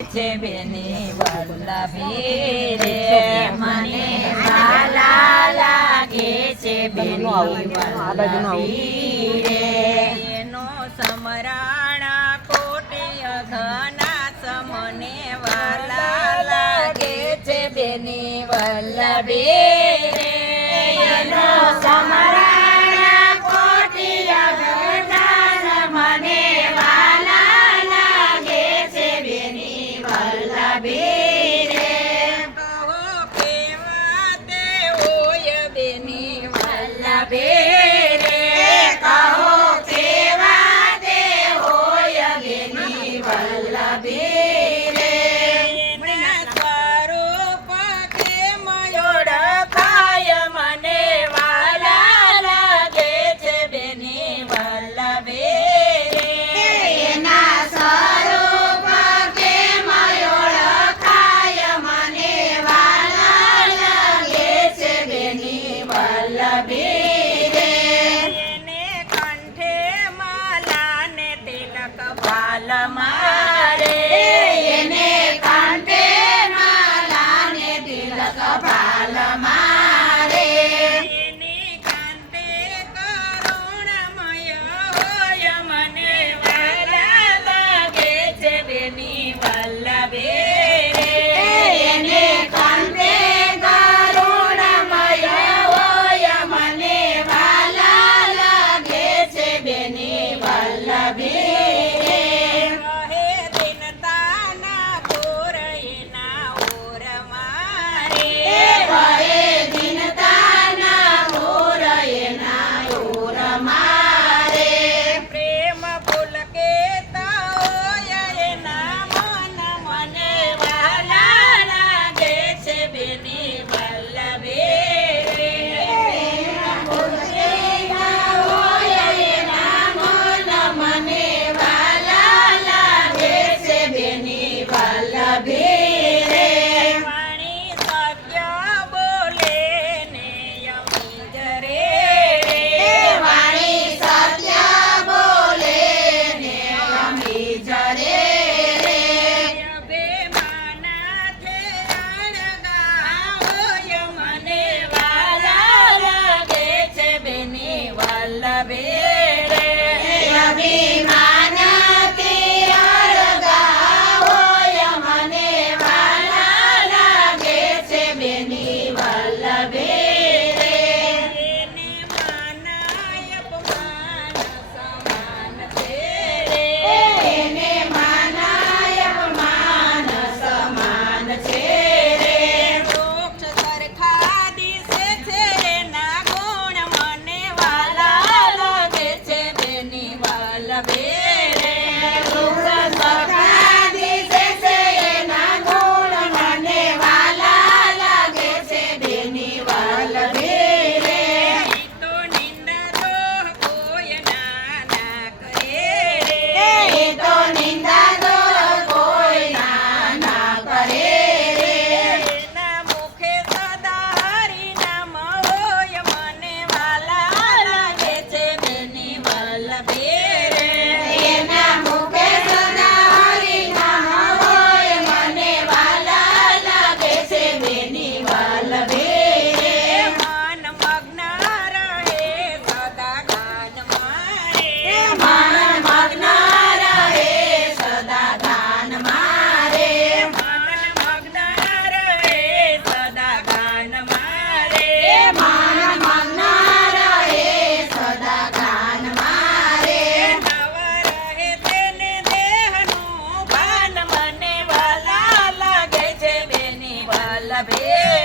છે બેની વલ્લભી રે મને વાલા લાગે છે બેની વલ્લભી રે એનો સમરાણા કોટી અઘના મને વાલા લાગે છે બેની વલ્લભી રે એનો સમરાણા કોટી અઘના મને વાલા લાગે છે બેની વલ્લભી રે કહો કેવા તે હોય બેની વલ્લભી રે કહો કેવા તે હોય બેની વલ્લભી રે એના સ્વરૂપ કેમ ઓળખાય મને વાલા લાગે છે બેની વલ્લભી રે એના સ્વરૂપ કેમ ઓળખાય મને વાલા લાગે છે બેની વલ્લભી રે એને કંઠે માલા ને તિલક ભાલ મારે એને કંઠે માલા ને તિલક ભાલ મારે એની કાંતે કરુણમય હોય મને વાલા લાગે છે બેની વલ્લભી રે એને કાંતે કરુણમય હોય મને વાલા લાગે છે બેની વલ્લભી રે કહે દિનતાના પૂર એના ઓર મારે કહે દિનતાના પૂર એના ઓર મારે પ્રેમ પુલકેતા હોય એના મન મને વાલા લાગે છે બેની વલ્લભી રે પ્રેમ પુલકેતા હોય એના મન મને વાલા લાગે છે બેની વલ્લભી રે વાણી સત્ય બોલે ને અમીજ રે વાણી સત્ય બોલે ને અમીજ રે અભિમાનાથી અળગા હોય મને વાલા લાગે છે બેની વલ્લભી રે અભિમાનાથી અળગા હોય મને વાલા લાગે છે બેની વલ્લભી રે એને માનાય અપમાન સમાન છે રે એને માનાય અપમાન સમાન છે રે વૃક્ષ સરખા દિશે છે એના ગુણ મને વાલા લાગે છે બેની વલ્લભી રે વૃક્ષ સરખા દિશે છે એના ગુણ મને વાલા લાગે છે બેની વલ્લભી રે તો નિંદા દોહ કોઈ ના કરે રે તો નિંદા દોહ કોઈ ના કરે રે એના મુખે સદા હરિ નામ હોય મને વાલા લાગે છે બેની વલ્લભી રે એના મુખે સદા હરિ નામ હોય મને વાલા લાગે છે બેની વલ્લભી રે મન મગ્ન રહે સદા ગાન મારે મન મગ્ન રહે સદા ગાન મારે મન મગ્ન રહે સદા ગાન મારે મન મગ્ન રહે સદા ગાન મારે નવ રહે તેને દેહનું ભાન મને વાલા લાગે છે બેની વલ્લભી